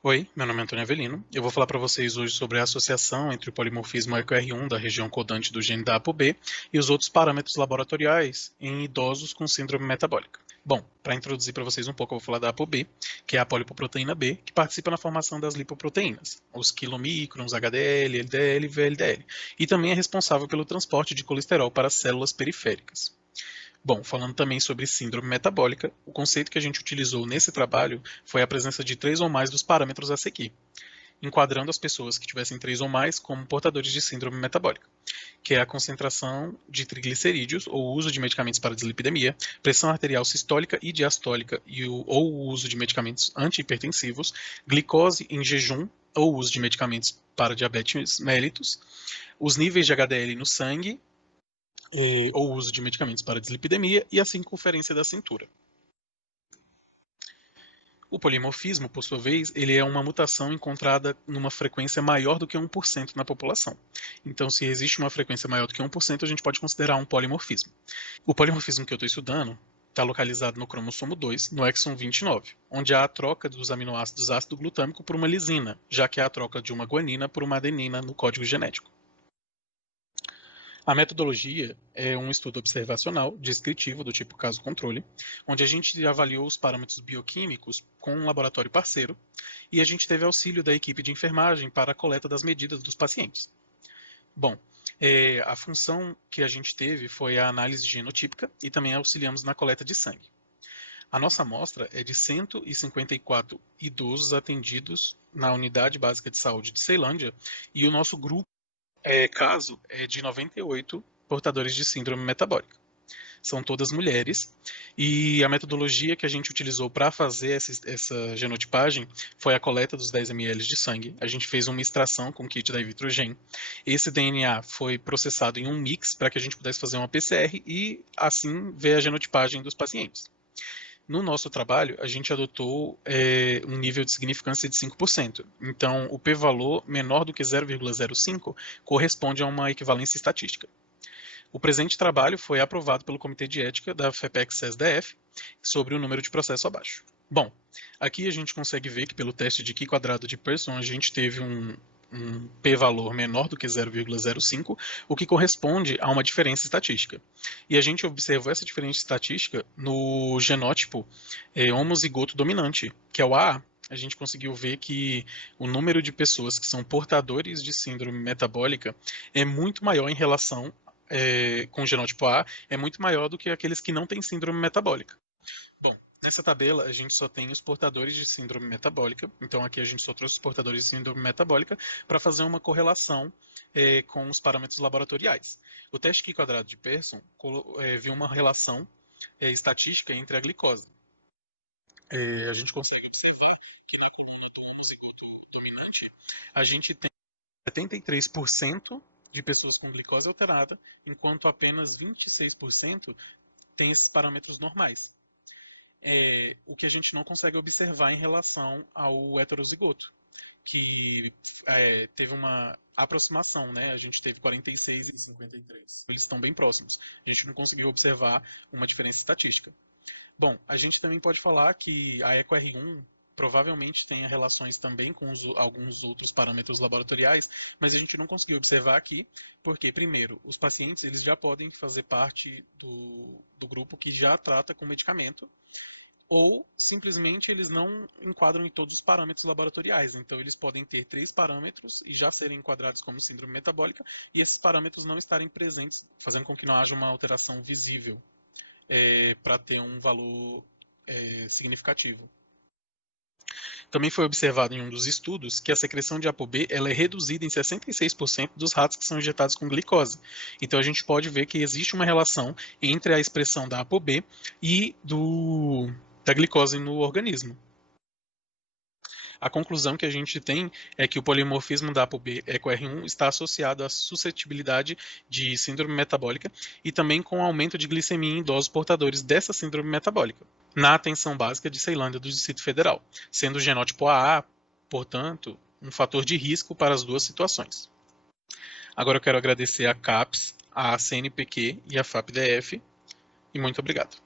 Oi, meu nome é Antônio Avelino. Eu vou falar para vocês hoje sobre a associação entre o polimorfismo EcoR1 da região codante do gene da ApoB e os outros parâmetros laboratoriais em idosos com síndrome metabólica. Bom, para introduzir para vocês um pouco, eu vou falar da ApoB, que é a polipoproteína B, que participa na formação das lipoproteínas, os quilomicrons, HDL, LDL e VLDL, e também é responsável pelo transporte de colesterol para as células periféricas. Bom, falando também sobre síndrome metabólica, o conceito que a gente utilizou nesse trabalho foi a presença de 3 ou mais dos parâmetros a seguir, enquadrando as pessoas que tivessem 3 ou mais como portadores de síndrome metabólica, que é a concentração de triglicerídeos ou o uso de medicamentos para dislipidemia, pressão arterial sistólica e diastólica ou o uso de medicamentos antihipertensivos, glicose em jejum ou o uso de medicamentos para diabetes mellitus, os níveis de HDL no sangue ou uso de medicamentos para dislipidemia e a circunferência da cintura. O polimorfismo, por sua vez, ele é uma mutação encontrada numa frequência maior do que 1% na população. Então, se existe uma frequência maior do que 1%, a gente pode considerar um polimorfismo. O polimorfismo que eu estou estudando está localizado no cromossomo 2, no exon 29, onde há a troca dos aminoácidos ácido glutâmico por uma lisina, já que há a troca de uma guanina por uma adenina no código genético. A metodologia é um estudo observacional, descritivo, do tipo caso-controle, onde a gente avaliou os parâmetros bioquímicos com um laboratório parceiro e a gente teve auxílio da equipe de enfermagem para a coleta das medidas dos pacientes. Bom, a função que a gente teve foi a análise genotípica e também auxiliamos na coleta de sangue. A nossa amostra é de 154 idosos atendidos na Unidade Básica de Saúde de Ceilândia e o nosso grupo caso é de 98 portadores de síndrome metabólica. São todas mulheres, e a metodologia que a gente utilizou para fazer essa genotipagem foi a coleta dos 10 ml de sangue. A gente fez uma extração com kit da Invitrogen. Esse DNA foi processado em um mix para que a gente pudesse fazer uma PCR e, assim, ver a genotipagem dos pacientes. No nosso trabalho, a gente adotou um nível de significância de 5%. Então, o p-valor menor do que 0,05 corresponde a uma equivalência estatística. O presente trabalho foi aprovado pelo Comitê de Ética da FEPEX-SES-DF sobre o número de processo abaixo. Bom, aqui a gente consegue ver que pelo teste de Q² de Pearson a gente teve um p-valor menor do que 0,05, o que corresponde a uma diferença estatística. E a gente observou essa diferença estatística no genótipo homozigoto dominante, que é o AA. A gente conseguiu ver que o número de pessoas que são portadores de síndrome metabólica é muito maior em relação com o genótipo A, é muito maior do que aqueles que não têm síndrome metabólica. Bom, nessa tabela a gente só tem os portadores de síndrome metabólica, então aqui a gente só trouxe os portadores de síndrome metabólica para fazer uma correlação com os parâmetros laboratoriais. O teste Q² de Pearson viu uma relação estatística entre a glicose. A gente consegue observar que na coluna do homozigoto dominante a gente tem 73% de pessoas com glicose alterada, enquanto apenas 26% tem esses parâmetros normais. O que a gente não consegue observar em relação ao heterozigoto, que teve uma aproximação, né? A gente teve 46 e 53. Eles estão bem próximos. A gente não conseguiu observar uma diferença estatística. Bom, a gente também pode falar que a EcoR1 provavelmente tenha relações também com alguns outros parâmetros laboratoriais, mas a gente não conseguiu observar aqui, porque, primeiro, os pacientes eles já podem fazer parte do grupo que já trata com medicamento, ou simplesmente eles não enquadram em todos os parâmetros laboratoriais. Então, eles podem ter 3 parâmetros e já serem enquadrados como síndrome metabólica, e esses parâmetros não estarem presentes, fazendo com que não haja uma alteração visível para ter um valor significativo. Também foi observado em um dos estudos que a secreção de ApoB ela é reduzida em 66% dos ratos que são injetados com glicose. Então a gente pode ver que existe uma relação entre a expressão da ApoB e da glicose no organismo. A conclusão que a gente tem é que o polimorfismo da ApoB EcoR1 está associado à suscetibilidade de síndrome metabólica e também com aumento de glicemia em idosos portadores dessa síndrome metabólica, na atenção básica de Ceilândia do Distrito Federal, sendo o genótipo AA, portanto, um fator de risco para as duas situações. Agora eu quero agradecer a CAPES, a CNPq e a FAPDF, e muito obrigado.